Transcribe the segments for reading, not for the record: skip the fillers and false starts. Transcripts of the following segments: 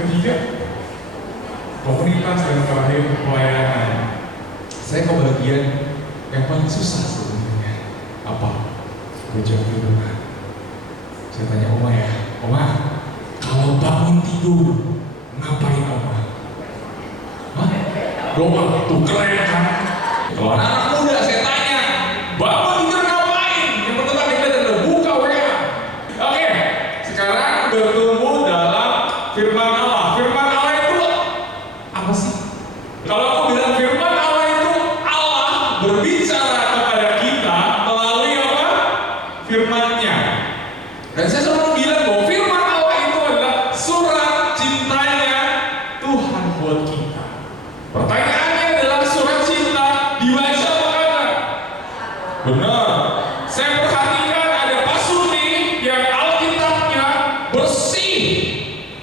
ketiga, komunitas, dan terakhir pelayanan. Saya kebagian yang paling susah sebenarnya. Apa? Baca firman. Saya tanya Oma ya, Oma, kalau bangun tidur ngapain Oma? Hah? Doa, tuh keren kan? Kalau anak muda saya tanya, bangun tidur ngapain? Yang pertama kita adalah buka WA. Oke, sekarang bertumbuh dalam firman Allah. Firman Allah itu apa sih? Kalau aku bilang firman Allah itu Allah berbicara kepada kita melalui apa? Firman-Nya. Dan saya selalu bilang bahwa firman Allah itu adalah surat cintanya Tuhan buat kita. Pertanyaannya adalah surat cinta dibaca apa kagak? Benar. Saya perhatikan ada Pak Suni yang Alkitabnya bersih.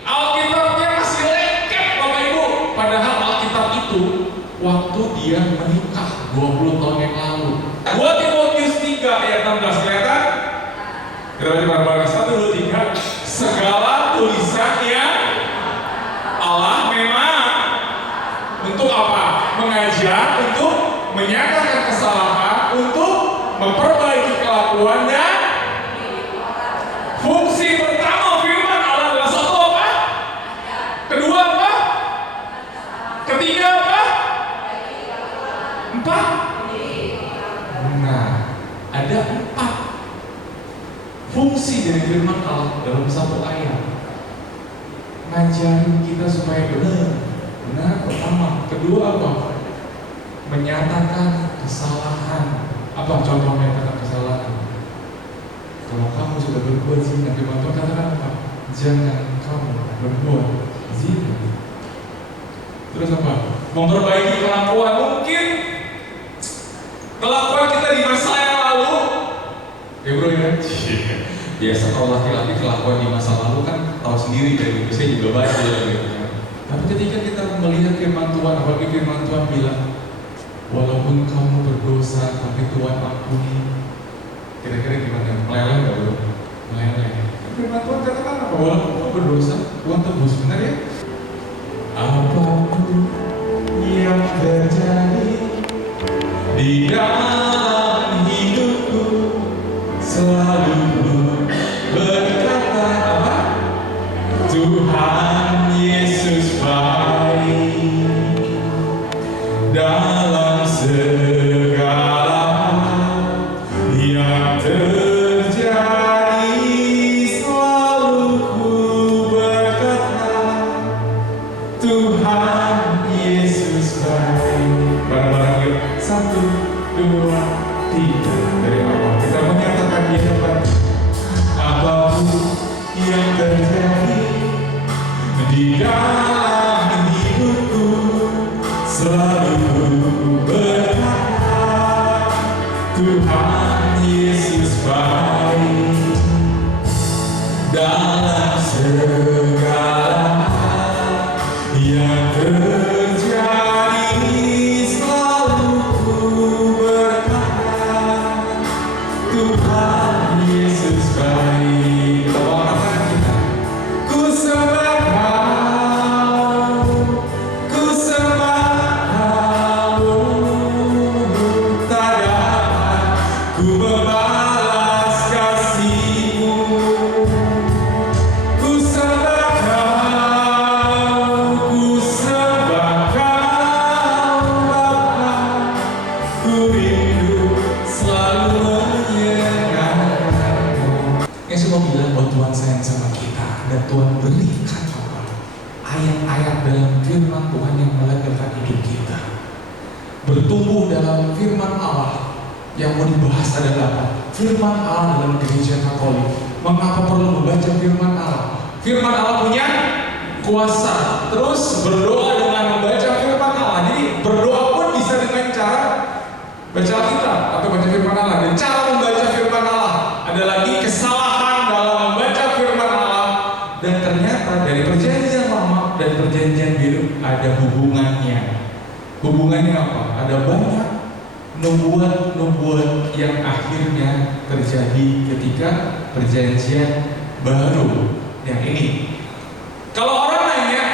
Alkitabnya masih lengket Bapak Ibu. Padahal Alkitab itu waktu dia menikah 20 tahun yang lalu. 2 Timotius 3 ayat 16 kelihatan? Kita baca 1, 2, 3. Segala tulisannya Allah memang untuk apa? Mengajar, untuk menyatakan kesalahan, untuk memperbaiki kelakuan, dan fungsi pertama firman Allah adalah satu apa? Kedua apa? Ketiga apa? 4? Nah, ada 4 fungsi dari firman Allah dalam satu ayat. Ngajarin kita supaya benar pertama. Kedua apa? Menyatakan kesalahan. Apa contoh menyatakan kesalahan? Kalau kamu sudah berbuat zina, firman Tuhan katakan apa? Jangan kamu berbuat zina. Terus apa? Memperbaiki kelakuan. Mungkin kelakuan kita di masa yang lalu, ya bro ya. Biasa kalau laki-laki kelakuan di masa lalu kan tahu sendiri dari Indonesia juga banyak gitu. Tapi ketika kita melihat firman Tuhan, apalagi firman Tuhan bilang, walaupun kamu berdosa, tapi Tuhan ampuni. Kira-kira gimana? Meleleh nggak bro? Meleleh. Firman Tuhan katakan apa? Walaupun kamu berdosa, Tuhan tebus. Benar ya? Apapun yang terjadi di dalam hidupku, selalu berkata apa? Tuhan Yesus baik dalam segala yang terjadi. Selalu ku berkata Tuhan Yesus baik. Bareng-bareng yuk. 1, 2, 3. Dari awal kita menyatakan di depan, apapun yang terjadi di dalam hidupku, selalu berkata Tuhan Yesus baik dalam segala yang terjadi. Selalu ku berkata Tuhan Yesus baik. Lawan kita, ku sembah Kau, ku sembah Kau, tak dapat ku membalas kasih-Mu. Ku sembah Kau, ku sembah Kau Bapa, ku rindu selalu menyenangkan-Mu. Yang semua bilang bahwa Tuhan sayang sama kita, dan Tuhan berikan apa? Ayat-ayat dalam firman Tuhan yang melegakan hidup kita. Bertumbuh dalam firman Allah. Yang mau dibahas adalah apa? Firman Allah dalam gereja Katolik. Mengapa perlu membaca firman Allah? Firman Allah punya kuasa. Terus berdoa dengan membaca firman Allah. Jadi berdoa pun bisa dengan cara baca Alkitab atau baca firman Allah. Dan cara membaca firman Allah ada lagi kesalahan dalam membaca firman Allah. Dan ternyata dari perjanjian lama dan perjanjian baru ada hubungannya. Hubungannya apa? Ada banyak nubuat-nubuat yang akhirnya terjadi ketika perjanjian baru. Yang ini, kalau orang nanya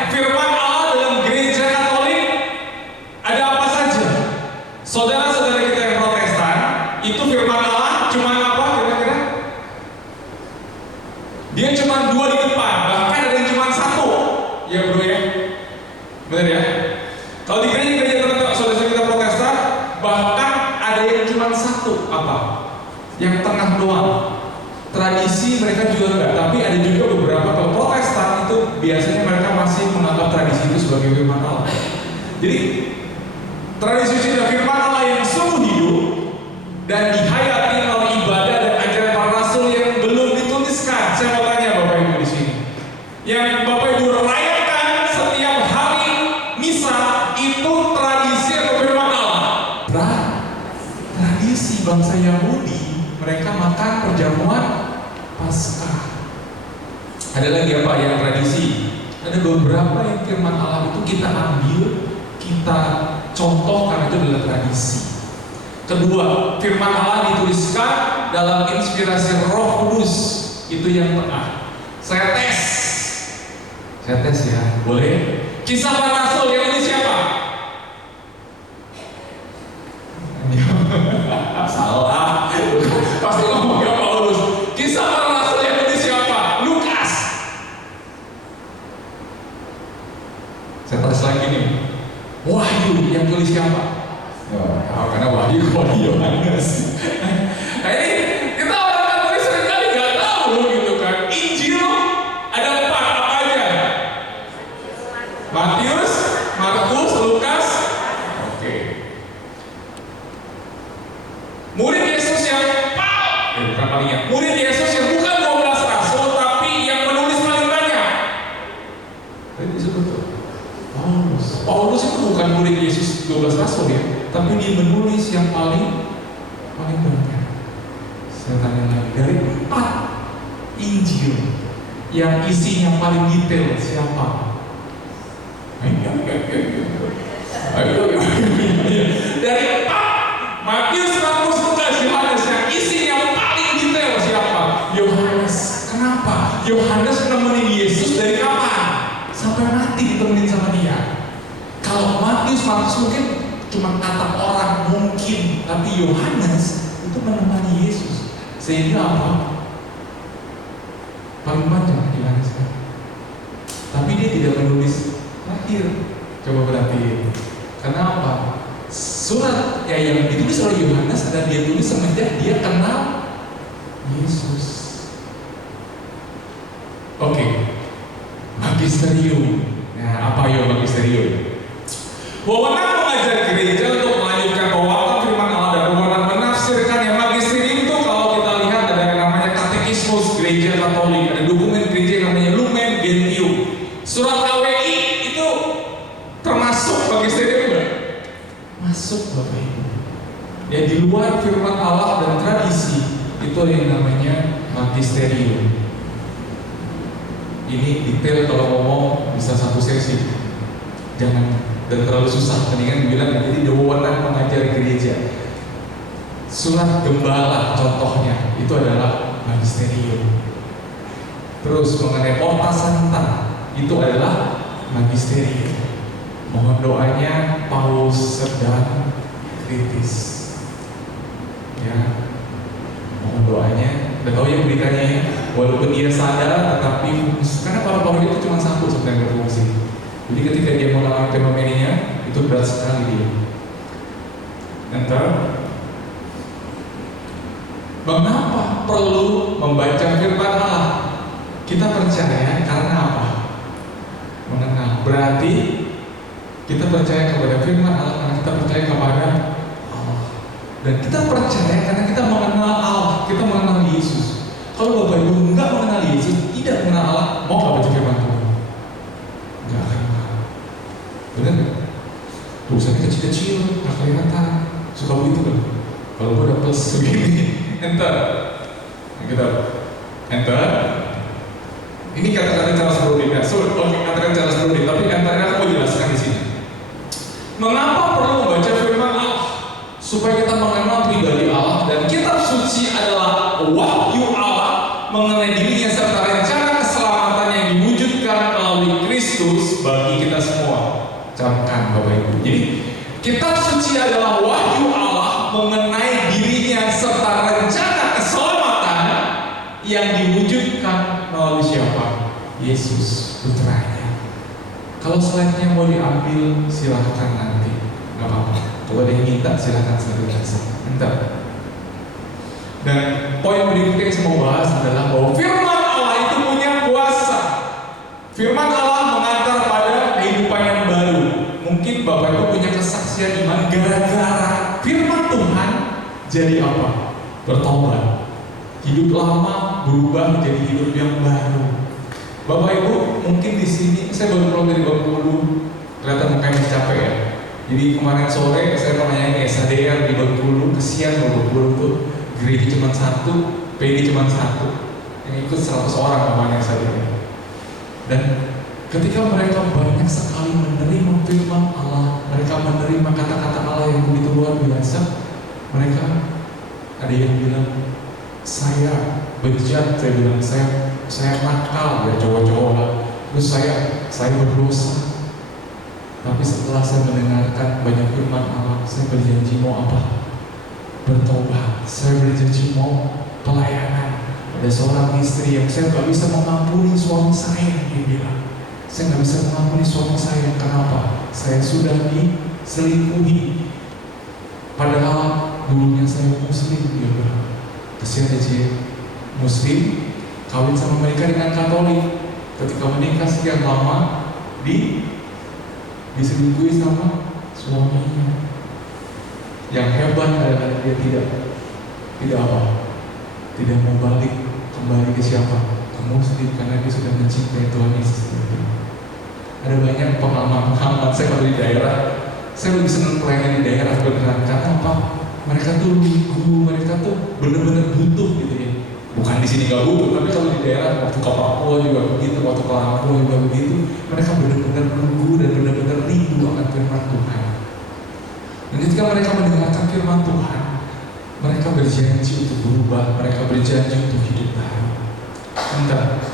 apa? Yang tengah doang. Tradisi mereka juga enggak, tapi ada juga beberapa kalau Protestan itu biasanya mereka masih menganggap tradisi itu sebagai firman Allah. Jadi tradisi dan firman Allah yang sungguh hidup dan dihayati oleh ibadah dan ajaran para rasul yang belum dituliskan. Saya mau tanya Bapak Ibu di sini, yang Bapak Ibu rayakan setiap hari misa itu tradisi atau firman Allah? Tradisi bangsa Yahudi, mereka makan perjamuan Paskah. Ada lagi apa yang tradisi? Ada beberapa yang firman Allah itu kita ambil, kita contoh karena itu adalah tradisi. Kedua, firman Allah dituliskan dalam inspirasi Roh Kudus. Itu yang tengah. Saya tes ya, boleh? Kisah para Rasul yang ini siapa? Salah. Pasti ngomongnya Paulus. Kisah para Rasul yang ini siapa? Lukas. Saya tes lagi nih. Wahyu yang tulis siapa? Karena Wahyu Yohanes. Nah ini kita orang Katolik seringkali nggak tahu gitu kan. Injil ada 4 apa aja? Matius, Markus, Lukas. Oke. Murid Yesus yang murid Yesus yang bukan 12 rasul tapi yang menulis paling banyak. Itu disebut Paulus itu bukan murid Yesus 12 rasul ya, tapi dia menulis yang paling banyak. Saya tanya lagi, dari 4 Injil yang isinya paling detail siapa? Dari 4 Matius, Markus, Lukas, Yohanes yang isinya paling detail siapa? Yohanes. Kenapa? Yohanes nemenin Yesus dari kapan? Sampai mati ditemenin sama dia. Kalau Matius, Markus mungkin cuma kata orang mungkin, tapi Yohanes itu menemani Yesus. Sehingga apa? Paling banyak Yohanes kan. Tapi dia tidak menulis terakhir. Coba perhatiin. Kenapa? Surat yang ditulis oleh Yohanes dan dia tulis semenjak dia kenal Yesus. Oke. Magisterium. Nah, apa ya magisterium? Wewenang mengajar gereja untuk melanjutkan pewartaan firman Allah dan wewenang menafsirkannya. Magisterium itu kalau kita lihat ada yang namanya katekismus gereja Katolik, ada dokumen gereja yang namanya Lumen Gentium. Surat KWI itu termasuk magisterium enggak? Masuk Bapak Ibu. Ya di luar firman Allah dan tradisi itu yang namanya magisterium. Ini detail kalau ngomong bisa 1 sesi. Jangan dan terlalu susah. Mendingan bilang jadi wewenang mengajar gereja. Surat Gembala contohnya itu adalah magisterium. Terus mengenai Porta Santa itu adalah magisterium. Mohon doanya Paulus sedang kritis. Ya. Mohon doanya. Dan tahu ya beritanya ya. Walaupun dia sadar, tetapi karena paru-paru itu cuma 1 sebenarnya berfungsi. Jadi ketika dia mengalami pneumonia, itu berat sekali dia. Enter. Mengapa perlu membaca firman Allah? Kita percaya karena apa? Mengenal. Berarti kita percaya kepada firman Allah karena kita percaya kepada Allah. Dan kita percaya karena kita mengenal Allah, kita mengenal Yesus. Kalau Bapak Ibu enggak mengenal Yesus, tidak mengenal Allah, mau nggak baca firman Tuhan? Enggak akan mau. Benar nggak? Tulisannya kecil-kecil, nggak kelihatan. Suka begitu kan? Kalau gue udah plus begini, enter. Kita enter. Ini kata-kata Charles Browning ya. Oke, kata-kata Charles Browning, tapi enternya aku mau jelaskan di sini. Mengapa perlu membaca firman Allah? Supaya kita mengenal pribadi Allah dan kitab suci adalah wahyu Allah mengenai dirinya serta rencana keselamatan yang diwujudkan melalui Kristus bagi kita semua. Camkan Bapak Ibu. Jadi kitab suci adalah wahyu Allah mengenai dirinya serta rencana keselamatan yang diwujudkan melalui siapa? Yesus putranya. Kalau slide-nya mau diambil silahkan nanti, nggak apa-apa. Kalau ada yang minta silahkan saya. Bentar. Dan poin berikutnya yang saya mau bahas adalah bahwa firman Allah itu punya kuasa. Firman Allah mengantar pada kehidupan yang baru. Mungkin Bapak Ibu punya kesaksian iman gara-gara firman Tuhan jadi apa? Bertobat. Hidup lama berubah menjadi hidup yang baru. Bapak Ibu mungkin di sini saya baru pulang dari Bengkulu, kelihatan mukanya masih capek ya. Jadi kemarin sore saya mau nanya SADR di Bengkulu, kesian Bengkulu tuh gereja cuma satu, PD cuma satu, yang ikut 100 orang kemarin SADR. Dan ketika mereka banyak sekali menerima firman Allah, mereka menerima kata-kata Allah yang begitu luar biasa, mereka ada yang bilang, saya bejat, saya bilang saya nakal ya cowok-cowok lah, terus saya berdosa. Tapi setelah saya mendengarkan banyak firman Allah, saya berjanji mau apa? Bertobat. Saya berjanji mau pelayanan. Ada seorang istri yang saya gak bisa mengampuni suami saya, dia bilang, saya gak bisa mengampuni suami saya. Kenapa? Saya sudah diselingkuhi. Padahal dulunya saya Muslim, dia bilang. Kesian aja Muslim kawin sama mereka dengan Katolik. Ketika menikah sekian lama diselingkuhi sama suaminya. Yang hebat adalah dia tidak apa? Tidak mau balik kembali ke siapa? Ke Muslim, karena dia sudah mencintai Tuhan Yesus. Ada banyak pengalaman saya kalau di daerah. Saya lebih senang pelayanan di daerah beneran. Karena apa? Mereka tuh guru, mereka tuh benar-benar butuh gitu ya. Bukan di sini gak butuh, tapi kalau di daerah waktu ke Papua juga begitu, waktu ke Lampung juga begitu. Mereka benar-benar guru dan benar-benar rindu akan firman Tuhan. Dan ketika mereka mendengarkan firman Tuhan, mereka berjanji untuk berubah, mereka berjanji untuk hidup baru. Entah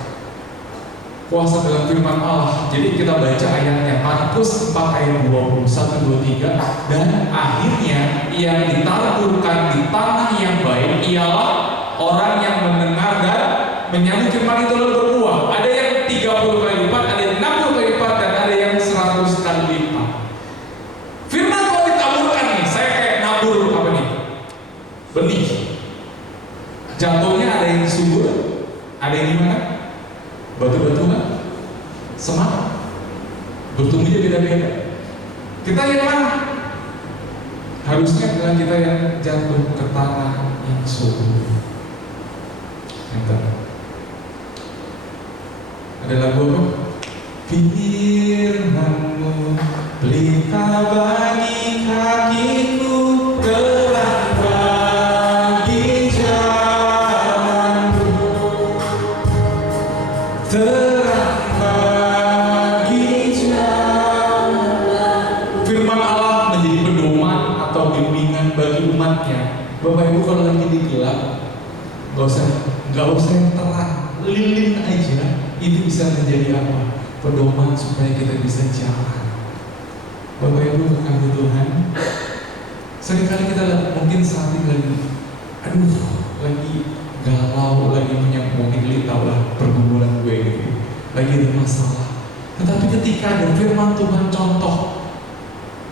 kuasa dalam firman Allah. Jadi kita baca ayatnya Markus 4 ayat 21, 23. Dan akhirnya yang ditaburkan di tanah yang baik ialah orang yang mendengar dan menyambut firman itu lalu berbuah. Ada yang 30 kali lipat, ada yang 60 kali lipat, dan ada yang 100 kali lipat. Firman kalau ditaburkan nih, saya kayak nabur apa nih? Benih. Jatuhnya ada yang subur, ada yang gimana? Batu-batuan, semangat, bertumbuhnya beda-beda. Kita yang mana? Harusnya adalah kita yang jatuh ke tanah yang subur. Ada lagu apa? Firman-Mu pelita bagi kakiku, terang bagi jalanku, terang bagi jalanku. Firman Allah menjadi pedoman atau bimbingan bagi umatnya. Bapak Ibu kalau lagi di gelap, gak usah yang terang, lilin aja, itu bisa menjadi apa? Pedoman supaya kita bisa jalan. Bapak Ibu kekasih Tuhan, seringkali kita mungkin saat ini lagi galau, lagi mungkin tahu lah pergumulan gue gitu, lagi ada masalah. Tetapi ketika ada firman Tuhan contoh,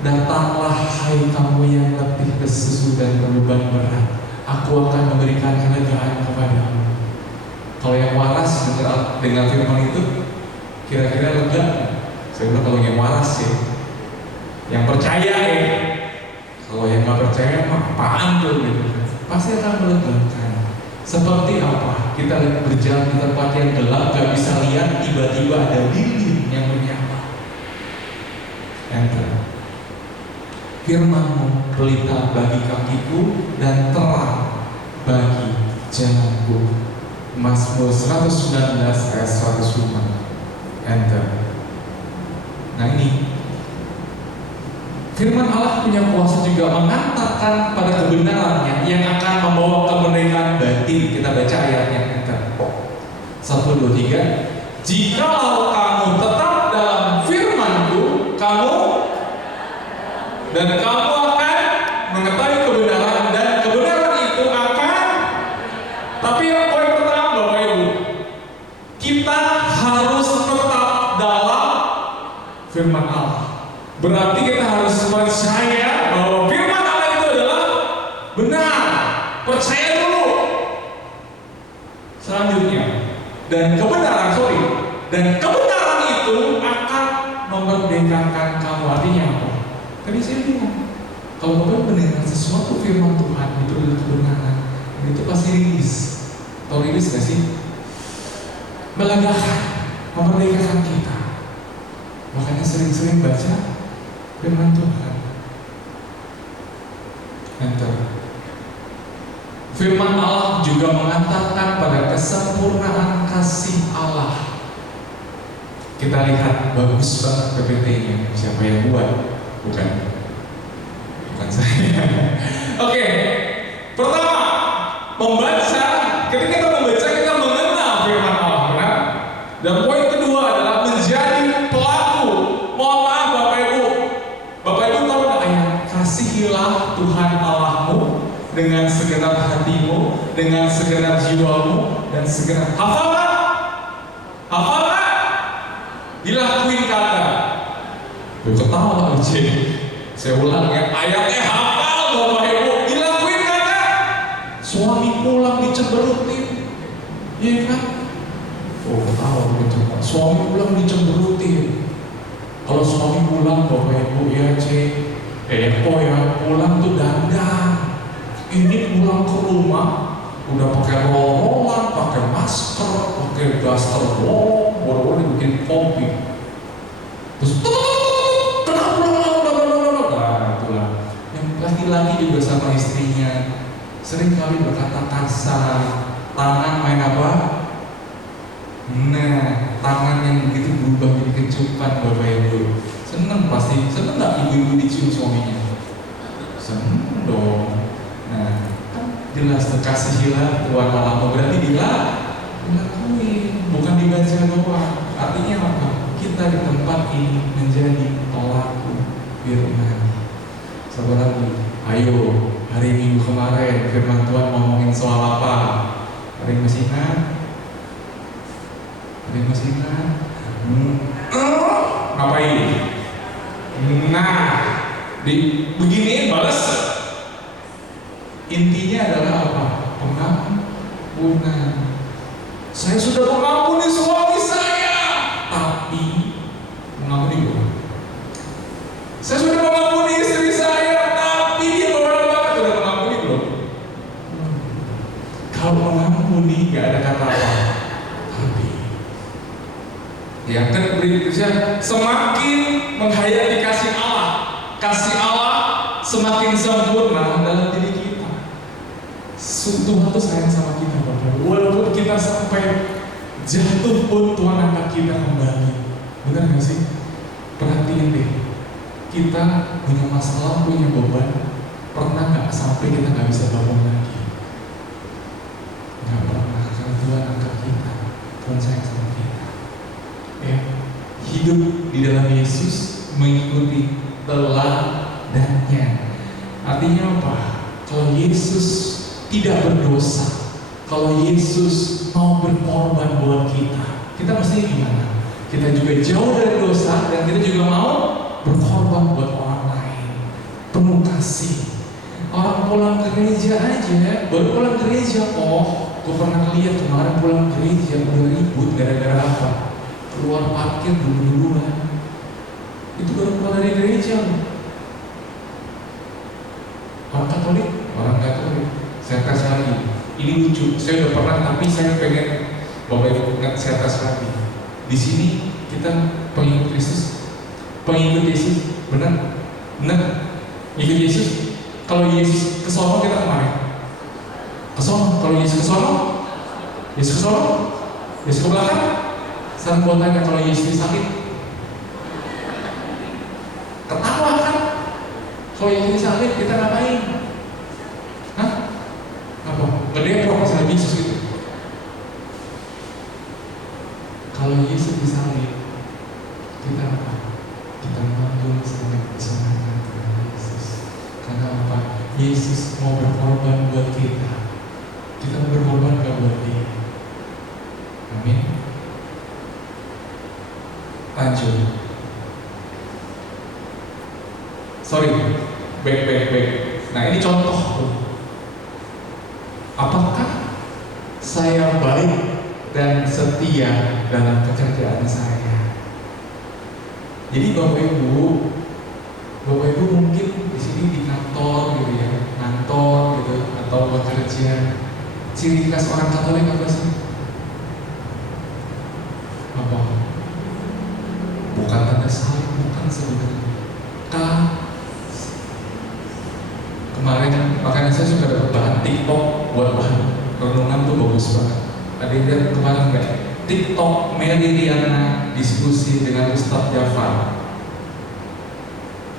datanglah hai kamu yang letih, lesu dan berbeban berat, aku akan memberikan kelegaan kepadamu. Kalau yang waras dengan firman itu kira-kira lega. Saya bilang kalau yang waras ya, yang percaya ya. Kalau yang nggak percaya mah apaan tuh gitu, pasti akan melegakan. Seperti apa? Kita berjalan di tempat yang gelap, gak bisa lihat, tiba-tiba ada lilin yang menyala. Enter. Firman-Mu pelita bagi kakiku dan terang bagi jalanku. Mazmur 119 ayat 105. Enter. Nah ini firman Allah punya kuasa juga mengantarkan pada kebenarannya yang akan membawa kemerdekaan batin. Kita baca ayatnya. Enter. 1, 2, 3. Jikalau kamu tetap dalam firman-Ku, kamu dan kamu akan mengetahui kebenaran, dan kebenaran itu akan. Tapi yang poin pertama Bapak Ibu, kita harus tetap dalam firman Allah. Berarti kita harus percaya bahwa firman Allah itu adalah benar. Percaya dulu. Dan kebenaran itu akan memerdekakan kamu. Artinya apa? Tadi saya bilang, kalau Bapak mendengar sesuatu firman Tuhan itu adalah kebenaran, itu pasti rilis. Tahu rilis gak sih? Melegakan, memerdekakan kita. Makanya sering-sering baca firman Tuhan. Enter. Firman Allah juga mengatakan pada kesempurnaan kasih Allah. Kita lihat bagus banget PPT-nya. Siapa yang buat? Bukan saya. Oke. Pertama, membaca. Ketika kita membaca, kita mengenal firman Allah, benar? Dan poin kedua adalah menjadi pelaku. Mohon maaf Bapak Ibu. Bapak Ibu tahu nggak ayat? Kasihilah Tuhan Allahmu dengan segenap hatimu, dengan segenap jiwamu, dan segenap. Hafal nggak? Hafal nggak? Dilakuin kata. Ketawa aja. Saya ulang ya, ayatnya hafal Bapak Ibu. Dilakuin kata. Suami pulang dicemberutin, iya kan? Oh ketawa coba. Suami pulang dicemberutin. Kalau suami pulang Bapak Ibu ya pulang tuh dandan. Ini pulang ke rumah udah pakai rol-rolan, pakai masker, pakai daster bolong, baru dibikin kopi. Terus laki-laki juga sama istrinya sering kali berkata kasar, tangan main apa? Nah, tangan yang begitu berubah jadi kecupan Bapak Ibu. Seneng pasti, seneng nggak ibu-ibu dicium suaminya? Seneng dong. Nah, kan jelas kasihilah Tuhan Allahmu, berarti dilakuin, bukan dibaca doang. Artinya apa? Kita di tempat ini menjadi pelaku firman. Saudara, ayo hari Minggu kemarin firman Tuhan ngomongin soal apa? Ada yang masih ingat? Ada yang masih ingat? Ngapain? Nah, begini balas. Intinya adalah apa? Pengampunan. Saya sudah mengampuni suami saya, tapi mengampuni belum? Saya sudah mengampuni istri saya, tapi dia beberapa sudah mengampuni belum? Kalau mengampuni gak ada kata apa, tapi yang kan berikutnya semakin menghayati kasih Allah semakin sempurna dalam diri kita. Tuhan tuh sayang sama kita Bapak. Walaupun kita sampai jatuh pun Tuhan angkat kita kembali. Benar gak sih? Perhatiin deh. Kita punya masalah, punya beban, pernah gak sampai kita gak bisa bangun lagi? Gak pernah, karena Tuhan angkat kita. Tuhan sayang sama kita. Ya, hidup di dalam Yesus mengikuti teladannya. Artinya apa? Kalau Yesus tidak berdosa, kalau Yesus mau berkorban buat kita mestinya gimana? Kita juga jauh dari dosa dan kita juga mau berkorban buat orang lain, penuh kasih. Orang pulang gereja aja, baru pulang gereja, gue pernah lihat kemarin pulang gereja udah ribut gara-gara apa? Keluar parkir dulu-duluan. Itu baru pulang dari gereja. Orang Katolik. Saya kasih lagi. Ini lucu. Saya udah pernah, tapi saya pengen Bapak Ibu ingat saya kasih lagi. Di sini kita pengikut Yesus, benar? Ikut Yesus. Kalau Yesus ke sono kita kemana? Ke sono. Kalau Yesus ke sono, Yesus ke belakang. Sekarang mau tanya, kalau Yesus disalib, ketawa kan? Kalau Yesus disalib kita ngapain? Gede apa salib Yesus gitu? Kalau Yesus disalib, kita apa? Kita mampu sampai kesenangan dengan Yesus. Karena apa? Yesus mau berkorban buat kita. Kita mau berkorban gak buat Dia? Amin. Lanjut. Baik. Nah ini contoh. Apakah saya baik dan setia dalam pekerjaan saya. Jadi Bapak Ibu mungkin di sini di kantor gitu ya, kantor gitu atau bekerja. Ciri khas orang Katolik apa sih? Apa? Bukan tanda salib, bukan sebenarnya. Kemarin makanya saya suka dapat bahan TikTok buat bahan renungan tuh bagus banget. Ada yang lihat kemarin nggak? TikTok Mary Riana diskusi dengan Ustadz Jafar.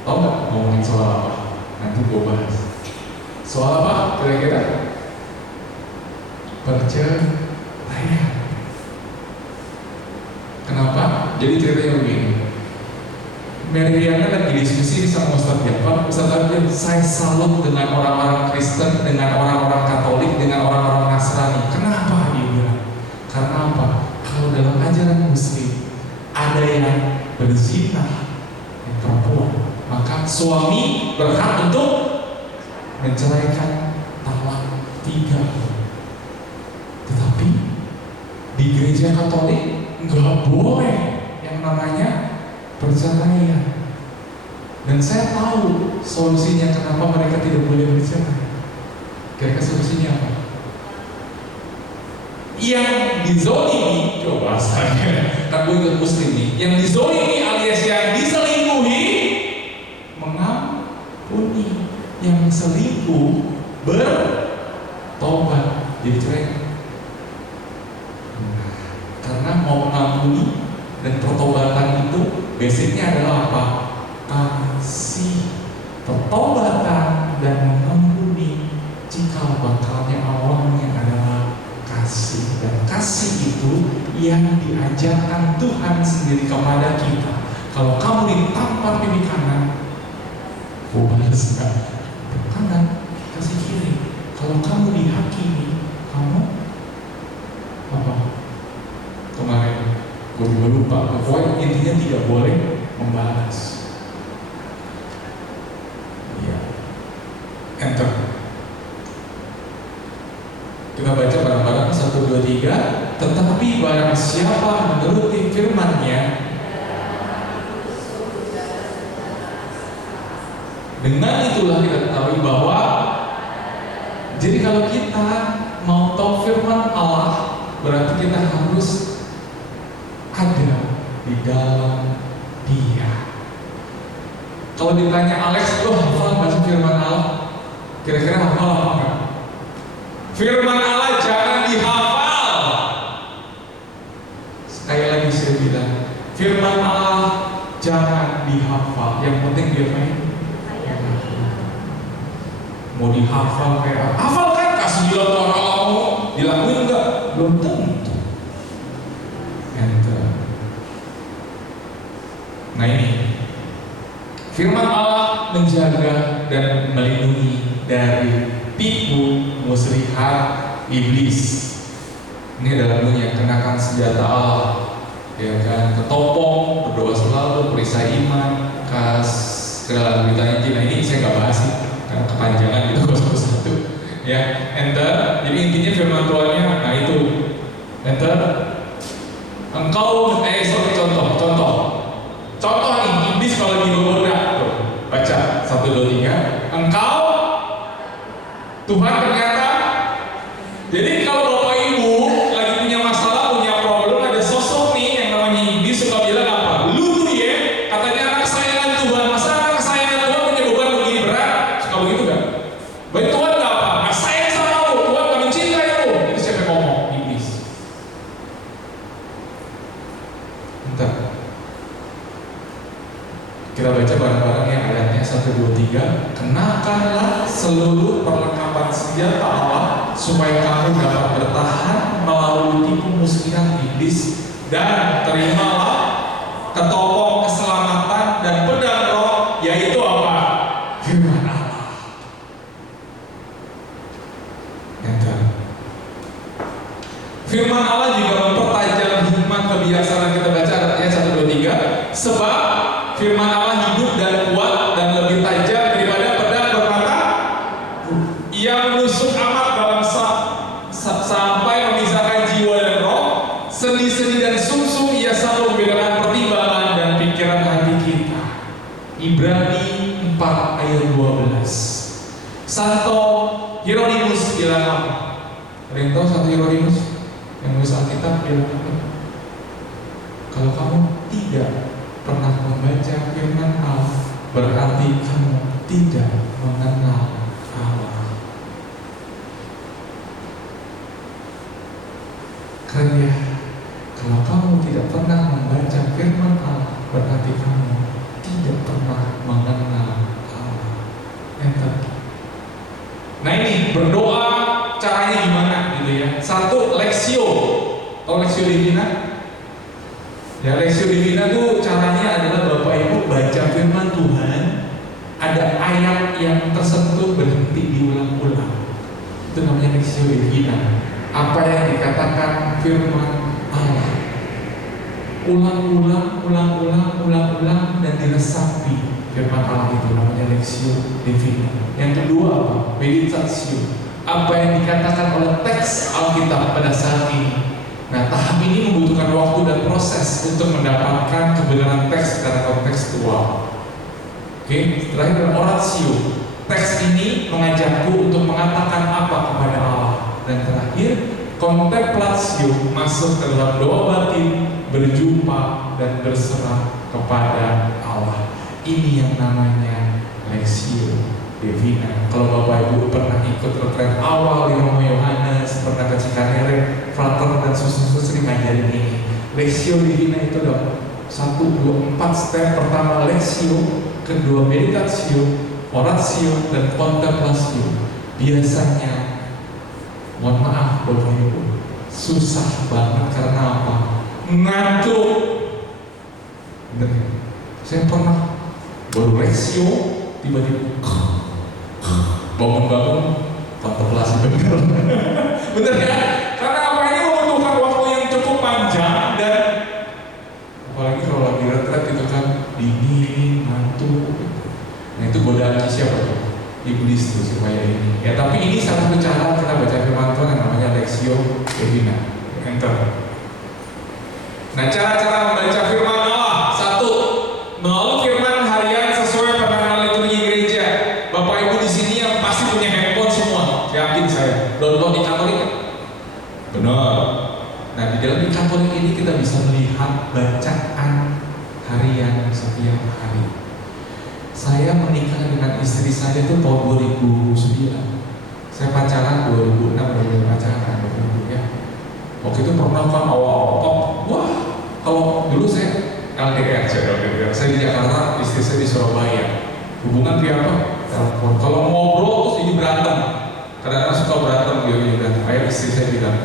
Tahu nggak ngomongin soal apa? Nanti gue bahas. Soal apa kira-kira? Perceraian. Kenapa? Jadi ceritanya begini. Mary Riana lagi diskusi sama Ustadz Jafar. Ustadz Jafar, saya salut dengan orang-orang Kristen, dengan orang-orang Katolik, dengan orang-orang Nasrani. Kenapa dia bilang? Karena apa? Kalau dalam ajaran Muslim ada yang berzina, yang perempuan, maka suami berhak untuk menceraikan talak 3. Tetapi di gereja Katolik nggak boleh yang namanya perceraian. Dan saya tahu solusinya kenapa mereka tidak boleh bercerai. Kira-kira solusinya apa? Yang dizolimi, coba bahasanya, kan gue ikut Muslim nih. Yang dizolimi alias yang diselingkuhi mengampuni, yang selingkuh bertobat, jadi cerai. Karena mau mengampuni dan pertobatan itu basicnya adalah apa? Kasih. Pertobatan dan mengampuni jika bakalnya awalnya adalah kasih, dan kasih itu yang diajarkan Tuhan sendiri kepada kita. Kalau kamu ditampar pipi kanan, balas kanan, kasih kiri. Kalau kamu dihakimi, kamu apa? Kemarin gue juga lupa. Pokoknya intinya tidak boleh membalas. Ya, enter. Kita baca bareng-bareng 1, 2, 3. Tetapi barang siapa menuruti firman-Nya, dengan itulah kita ketahui bahwa jadi kalau kita mau tahu firman Allah, berarti kita harus ada di dalam Dia. Kalau ditanya Alex, lo hafal baca firman Allah? Kira-kira hafal apa enggak? Firman Allah jangan dihafal. Sekali lagi saya bilang, firman Allah jangan dihafal. Yang penting dia main. Mau dihafal kayak hafal kan? Kasih bilang Tuhan Allah mau dilakuin enggak? Belum tentu. Enter. Nah ini firman Allah menjaga dan melindungi dari tipu muslihat iblis. Ini adalah bunyi, kenakan senjata Allah, ya kan, ketopong, berdoa selalu, perisai iman, segala berita Injil. Nah ini saya nggak bahas sih, karena kepanjangan gitu 1. Ya, enter. Jadi intinya firman Tuhannya, nah itu, enter. Engkau, contoh nih, iblis kalau lagi bergoda, baca 1, 2, 3. Engkau, Tuhan ternyata. Jadi kalau Bapak Ibu lagi punya masalah, punya problem, ada sosok nih yang namanya iblis suka bilang apa? Lu tuh ya, katanya anak kesayangan Tuhan. Masa anak kesayangan Tuhan punya beban begini berat? Suka begitu gak? Baik Tuhan gak apa? Gak sayang sama lu, Tuhan gak mencintai lu. Itu siapa yang ngomong? Iblis. Bentar. Kita baca bareng-bareng ya ayatnya 1, 2, 3. Kenakanlah seluruh perlengkapan senjata Allah supaya kamu dapat bertahan melalui tipu muslihat iblis, dan terimalah ketopong keselamatan dan pedang Roh, yaitu apa? Firman Allah. Firman Allah juga mempertajam hikmat kebiasaan. Kita baca ayat 1, 2, 3. Sebab firman Allah hidup dan kuat dan lebih tajam daripada pedang bermata. Ia menusuk amat dalam sampai memisahkan jiwa dan roh, Santo Hieronymus bilang apa? Ada yang tahu Santo Hieronymus yang nulis Alkitab bilang apa? Kalau kamu tidak pernah membaca firman Allah, berarti kamu tidak mengenal Allah. Karena kalau kamu tidak pernah membaca firman Allah, berarti kamu tidak pernah mengenal Allah. Enter. Nah ini berdoa caranya gimana gitu ya? Satu, Lexio. Tahu Lexio Divina? Ya, Lexio Divina tuh caranya adalah Bapak Ibu baca firman Tuhan, ada ayat yang tersentuh berhenti diulang-ulang. Itu namanya Lexio Divina. Apa yang dikatakan firman Allah, ulang-ulang, dan diresapi firman Allah, itu namanya Lexio Divina. Yang kedua apa? Meditatio. Apa yang dikatakan oleh teks Alkitab pada saat ini. Nah, tahap ini membutuhkan waktu dan proses untuk mendapatkan kebenaran teks secara kontekstual. Oke, terakhir adalah oratio. Teks ini mengajakku untuk mengatakan apa kepada Allah. Dan terakhir, kontemplatio, masuk ke dalam doa batin, berjumpa dan berserah kepada Allah. Ini yang namanya Lexio Divina. Kalau Bapak Ibu pernah ikut retret awal di Romo Yohanes, pernah ke Cikanere, frater dan suster sering ngajarin ini. Lexio Divina itu ada 1, 2, 4 step. Pertama Lexio, kedua meditatio, oratio, dan kontemplatio. Biasanya, mohon maaf Bapak Ibu, susah banget karena apa? Ngantuk. Bener. Saya pernah baru Lexio, tiba-tiba bangun-bangun kontemplasi bener. Bener ya? Karena apa, ini membutuhkan waktu yang cukup panjang, dan apalagi kalau lagi retret itu kan dingin, ngantuk. Nah itu godaan siapa tuh? Iblis tuh supaya ini. Ya tapi ini salah satu cara kita baca firman Tuhan yang namanya Lexio Divina. Enter. Nah cara-cara membaca firman Allah, satu, melalui firman harian sesuai penanganan liturgi gereja. Bapak Ibu di sini yang pasti punya handphone semua, yakin saya. Download di Katolik. Benar. Nah di dalam di Katolik ini kita bisa melihat bacaan harian setiap hari. Saya menikah dengan istri saya itu tahun 2009. Saya pacaran 2006, baru pacaran 2000 ya. Waktu itu pernah kan awal-awal, wah kalau dulu saya LDR, saya di Jakarta, istri saya di Surabaya. Hubungan via apa? Telepon. Kalau ngobrol terus jadi berantem. Kadang-kadang suka berantem, dia berantem. Akhirnya istri saya bilang,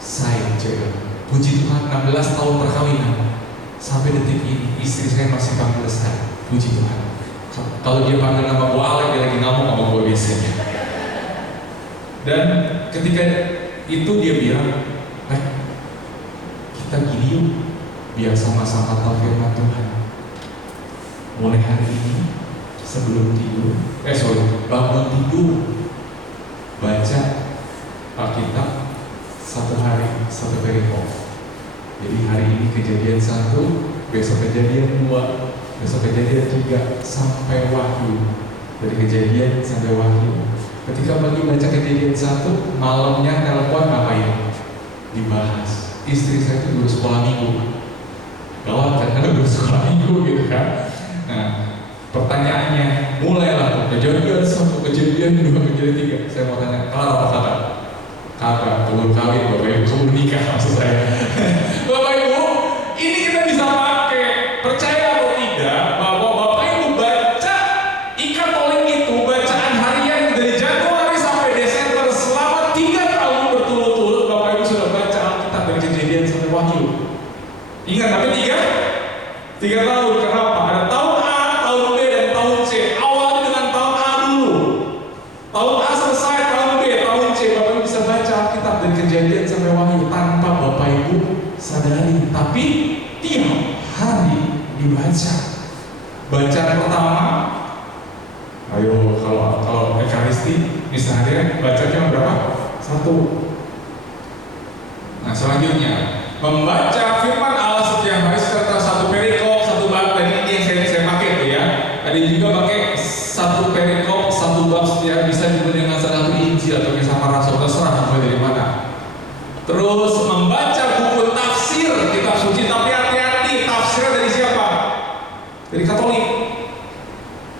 saya puji Tuhan 16 tahun perkawinan, sampai detik ini istri saya masih panggil saya. Puji Tuhan. Kalau dia panggil nama gue Alek, dia lagi ngomong sama gue biasanya. Dan ketika itu dia bilang, kita gini yuk, biar sama-sama tahu firman Tuhan. Mulai hari ini, sebelum tidur, bangun tidur, baca Alkitab 1 hari 1 perikop. Jadi hari ini Kejadian 1, besok Kejadian 2, besok Kejadian 3 sampai Wahyu. Dari Kejadian sampai Wahyu. Ketika pagi baca Kejadian 1, malamnya telepon ngapain? Dibahas. Istri saya itu dulu sekolah minggu. Gawat kan, karena dulu sekolah minggu gitu kan. Nah, pertanyaannya mulailah Kejadian 1, Kejadian 2, Kejadian 3. Saya mau tanya, kalau apa kata? Kakak, belum kawin, Bapak Ibu, belum nikah maksud saya. Bapak Ibu, ini kita bisa pakai, percaya atau tidak, bahwa Bapak Ibu baca e-Katolik itu, bacaan harian dari Januari sampai Desember selama 3 tahun berturut-turut, Bapak Ibu sudah baca Alkitab dari Kejadian sampai Wahyu. Ingat, tapi 3 tahun, kenapa? Ada tahun A, tahun B, dan tahun C. Awalnya dengan tahun A dulu. Tahun A selesai, tahun B, tahun C. Bapak Ibu bisa baca Alkitab dari Kejadian sampai Wahyu tanpa Bapak Ibu sadari. Tapi tiap hari dibaca. Bacaan pertama, ayo kalau Ekaristi misalnya bacanya berapa? 1. Nah selanjutnya membaca firman Allah setiap hari serta 1 perikop, 1 bab. Dan ini yang saya pakai tuh ya. Ada juga pakai 1 perikop, 1 bab ya, bisa dibeli dengan salah satu Injil atau kisah para rasul, terserah mau dari mana. Terus membaca buku tafsir kitab suci, tapi hati-hati, tafsirnya dari siapa? Dari Katolik.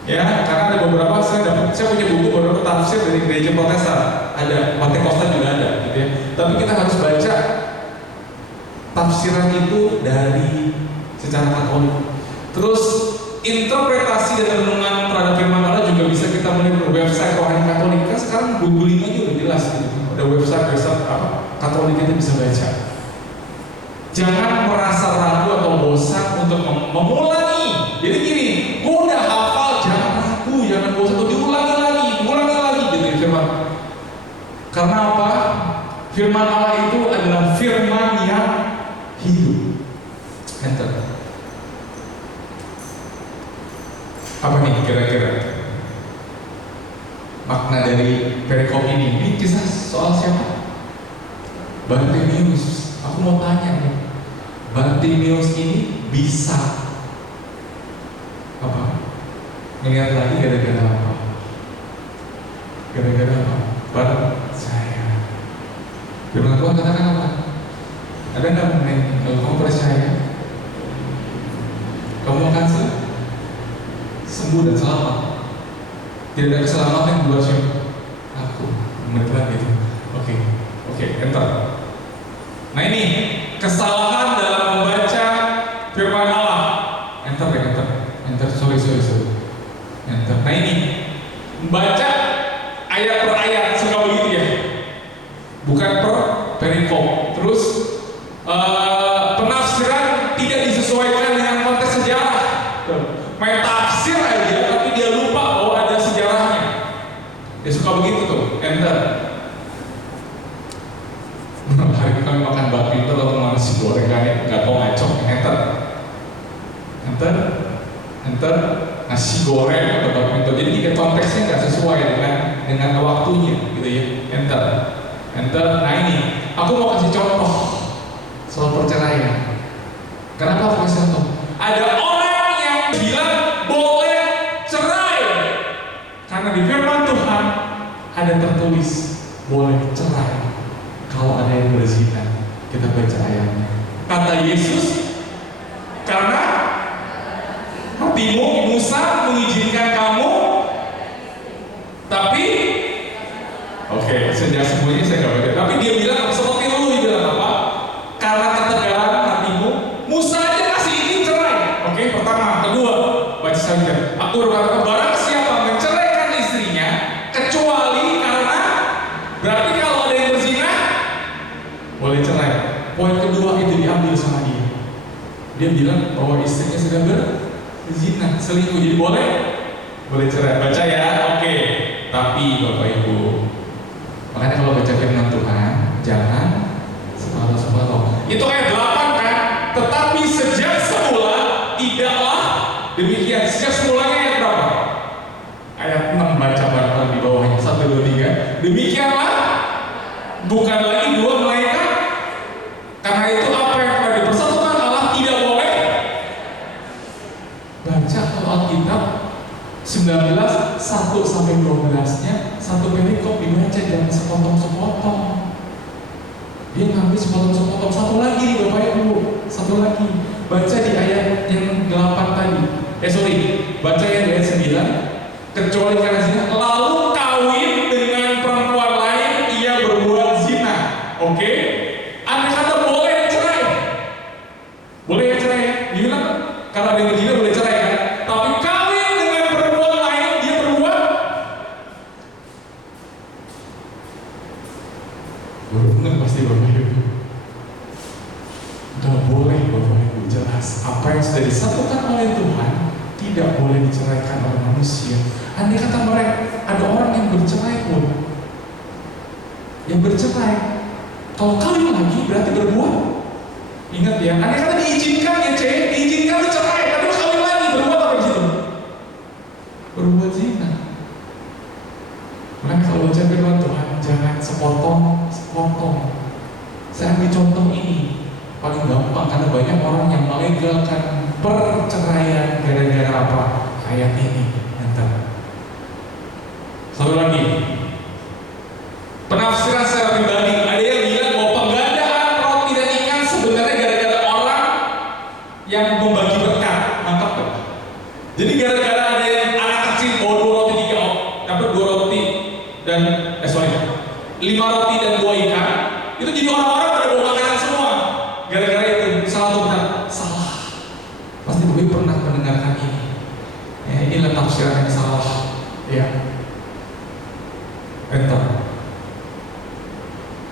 Ya, karena ada beberapa saya punya buku beberapa tafsir dari gereja Protestan, ada Pentakosta juga ada, gitu ya. Tapi kita harus baca tafsiran itu dari secara Katolik. Terus interpretasi dan renungan terhadap firman Allah juga bisa kita melihat di website rohani Katolik. Kan sekarang googling aja udah jelas gitu. Ada website apa Katolik itu bisa baca. Jangan merasa ragu atau bosan untuk memulai. Jadi gini, gua udah hafal, jangan ragu, jangan bosan untuk diulangi lagi gitu firman. Karena apa? Firman Allah itu adalah firman yang hidup. Enter. Apa nih kira-kira makna dari perikop ini? Ini kisah soal siapa? Bartimeus. Aku mau tanya nih, Bartimeus ini bisa apa? Ingat lagi gara-gara apa? Gara-gara apa? Percaya. Firman Tuhan katakan apa? Ada nggak mengenai kalau kamu percaya, kamu akan sembuh dan selamat. Tidak ada keselamatan yang luar siapa? Aku. Beneran gitu. Oke, enter. Nah ini kesalahan dalam membaca firman Allah. Enter. Sorry. Enter. Nah ini membaca ayat per ayat suka begitu ya. Bukan per perikop. Terus penafsiran tidak disesuaikan dengan konteks sejarah. Main tafsir aja tapi dia lupa bahwa ada sejarahnya. Dia suka begitu tuh. Enter. Hari ini kami makan bakmi itu atau nasi goreng kan ya, nggak tau ngacok. Enter. Nasi goreng atau bakmi itu. Jadi konteksnya nggak sesuai dengan waktunya gitu ya. Enter. Nah ini, aku mau kasih contoh soal perceraian. Kenapa aku kasih contoh? Ada orang yang bilang boleh cerai karena di firman Tuhan ada tertulis boleh cerai kalau ada yang berzina. Kita baca ayatnya. Kata Yesus, karena hatimu Musa mengizinkan kamu, tapi sejak semuanya saya nggak baca. Tapi dia bilang seperti lu, dia bilang apa? Karena ketegaran hatimu, Musa aja kasih izin cerai. Pertama, kedua, baca saja. Aku berkata, barang siapa menceraikan istrinya, kecuali karena, berarti kalau ada yang berzina, boleh cerai. Poin kedua itu diambil sama dia. Dia bilang bahwa istrinya sedang berzina, selingkuh, jadi boleh cerai. Baca ya, Tapi Bapak Ibu, makanya kalau baca firman Tuhan, jangan separuh-separuh. Itu ayat 8 kan? Tetapi sejak semula tidaklah demikian. Sejak semulanya ayat berapa? Ayat 6, baca bareng di bawahnya 1, 2, 3. Demikianlah, bukan lagi dua melainkan. Karena itu apa yang telah dipersatukan Allah tidak boleh. Baca Alkitab 19 1-12-nya satu perikop dibaca, jangan sepotong-sepotong. Dia ngambil sepotong-sepotong. Satu lagi nih Bapak Ibu, satu lagi. Baca di ayat yang 8 tadi. Baca yang di ayat 9. Kecuali karena zina, lalu kawin dengan perempuan lain, ia berbuat zina. Andai kata boleh cerai. Boleh cerai ya? Dia bilang karena dia berzina boleh cerai kan? Tapi kawin dengan perempuan lain, dia berbuat berhubungan pasti Bapak Ibu. Gak boleh Bapak Ibu, jelas apa yang sudah disatukan oleh Tuhan tidak boleh diceraikan oleh manusia. Andai kata mereka ada orang yang bercerai pun, yang bercerai, kalau kawin lagi berarti berbuat. Ingat ya, andai kata diizinkan ya diizinkan bercerai, tapi kawin lagi berbuat apa di situ? Berbuat zina. Makanya kalau baca firman Tuhan jangan sepotong. Saya ambil contoh ini paling gampang karena banyak orang yang melegalkan perceraian gara-gara apa? Ayat ini. Saudara Satu lagi, penafsiran secara pribadi. Ada yang bilang bahwa penggandaan roti dan ikan sebenarnya gara-gara orang yang membagi berkat. Mantap kan? Jadi gara-gara ada yang anak kecil bawa 2 roti 3 dapat 2 roti dan 5 roti dan 2 ikan, itu jadi orang-orang pada bawa makanan semua. Gara-gara itu salah atau benar? Salah. Pasti Bobi pernah mendengarkan ini. Ya, inilah tafsiran yang salah. Ya. Enter.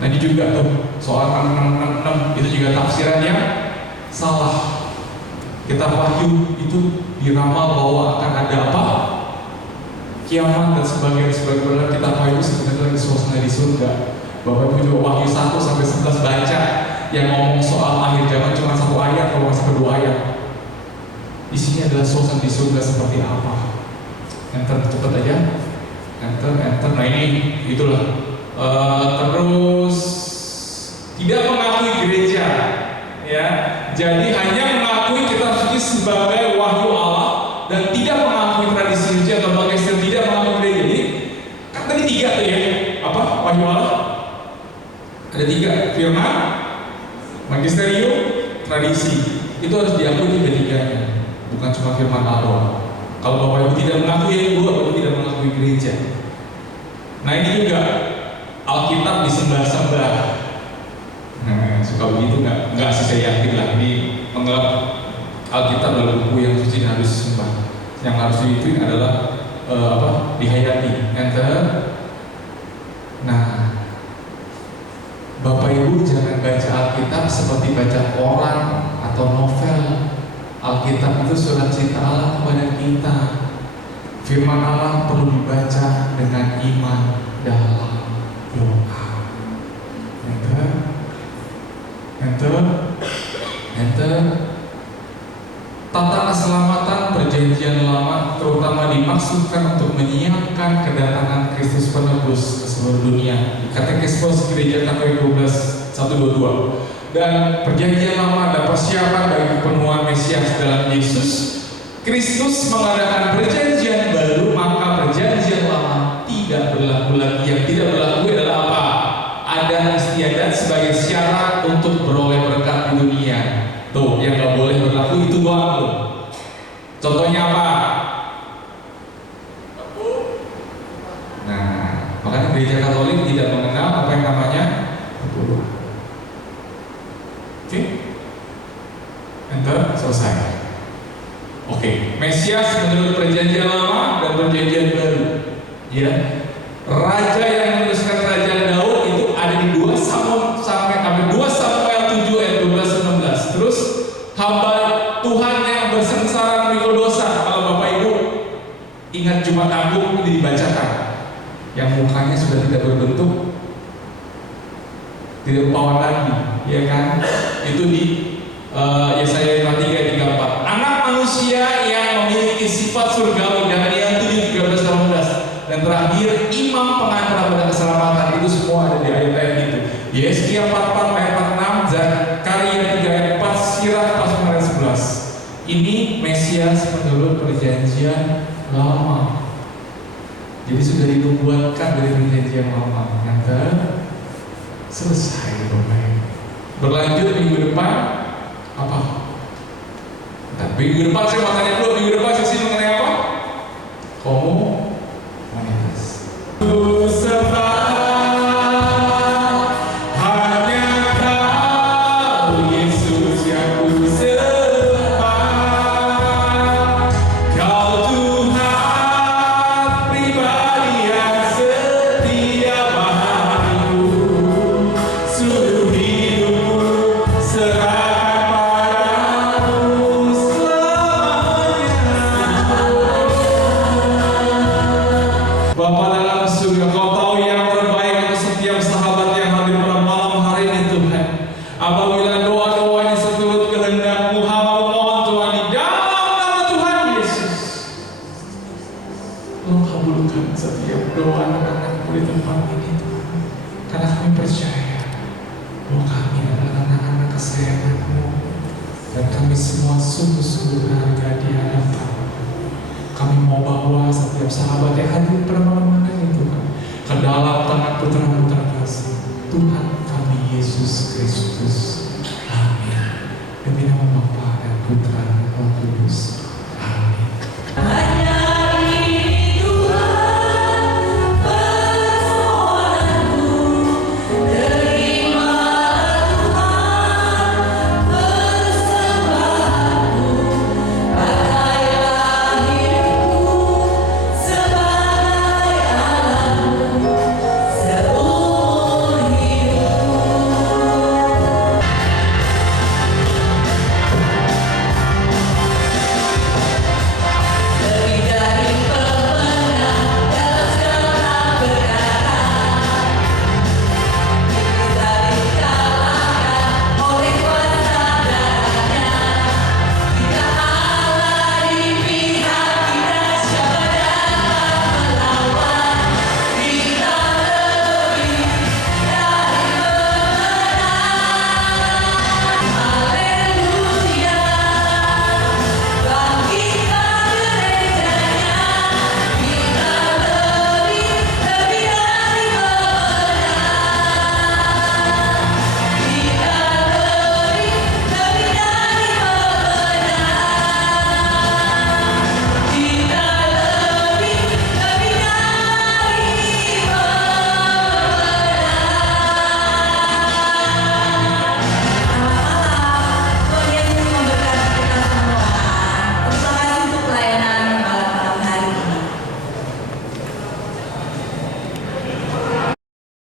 Nah ini juga tuh soal 666 itu juga tafsirannya salah. Kita Wahyu itu diramal bahwa akan ada apa? Kiamat dan sebagainya. Kita Wahyu sebenarnya lagi suasana di surga. Bapak Ibu juga Wahyu 1 sampai 11 baca yang ngomong soal akhir zaman cuma 1 ayat kalau nggak sampai 2 ayat. Isinya adalah suasana di surga seperti apa. Enter cepet aja. Enter. Nah ini itulah. Terus tidak mengakui gereja, ya. Jadi hanya mengakui kitab suci sebagai wahyu Allah dan tidak mengakui tradisi suci atau bagai tidak mengakui gereja. Jadi kan tadi 3 tuh ya. Apa? Wahyu Allah. Ada 3, firman, magisterium, tradisi. Itu harus diakui 3-tiganya. Bukan cuma firman Allah doang. Kalau Bapak Ibu tidak mengakui yang 2, Bapak tidak mengakui gereja. Nah ini juga Alkitab disembah-sembah. Nah suka begitu nggak sih, saya yakin lah. Ini menganggap Alkitab adalah buku yang suci dan harus disembah. Yang harus diituin adalah dihayati. Enter. Nah Bapak Ibu jangan baca Alkitab seperti baca koran atau novel. Alkitab itu surat cinta Allah kepada kita. Firman Allah perlu dibaca dengan iman dalam doa. Enter. Tata keselamatan perjanjian lama terutama dimaksudkan untuk menyiapkan kedatangan Kristus penebus ke seluruh dunia. Katekismus Gereja Katolik 12:122. Dan perjanjian lama ada persiapan bagi kepenuhan Mesias dalam Yesus. Kristus mengadakan perjanjian baru, maka perjanjian lama tidak berlaku lagi. Yang tidak berlaku adalah apa? Ada istiadat sebagai syarat untuk beroleh berkat di dunia. Tuh, yang gak boleh berlaku itu doang tuh. Contohnya apa? Nah, makanya Gereja Katolik tidak mengenal apa yang namanya perpuluhan. Oke? Enter, selesai. Oke, Mesias menurut perjanjian lama dan perjanjian baru. Ya, raja yang meneruskan kerajaan Daud itu ada di 2 Samuel 7 ayat 12-16. Terus hamba Tuhan yang bersengsara memikul dosa. Kalau Bapak Ibu ingat Jumat Agung ini dibacakan, yang mukanya sudah tidak berbentuk, tidak rupawan lagi, ya kan? Itu di Yesaya 53 ayat 34. Anak manusia yang memiliki sifat surgawi, Daniel 7:13-18. Dan terakhir imam pengantar pada keselamatan. Itu semua ada di ayat-ayat itu. Yesaya 44 ayat 46, Zakaria 3 ayat 4, Sirach pasal ayat 11. Ini Mesias menurut perjanjian lama. Jadi sudah dinubuatkan dari perjanjian lama. Yang selesai Bapak. Berlanjut minggu depan apa? Nah, minggu depan saya mau tanya dulu, minggu depan sesi mengenai apa? Komunitas. Kami mau bawa setiap sahabat yang hadir pada malam hari itu, Tuhan, ke dalam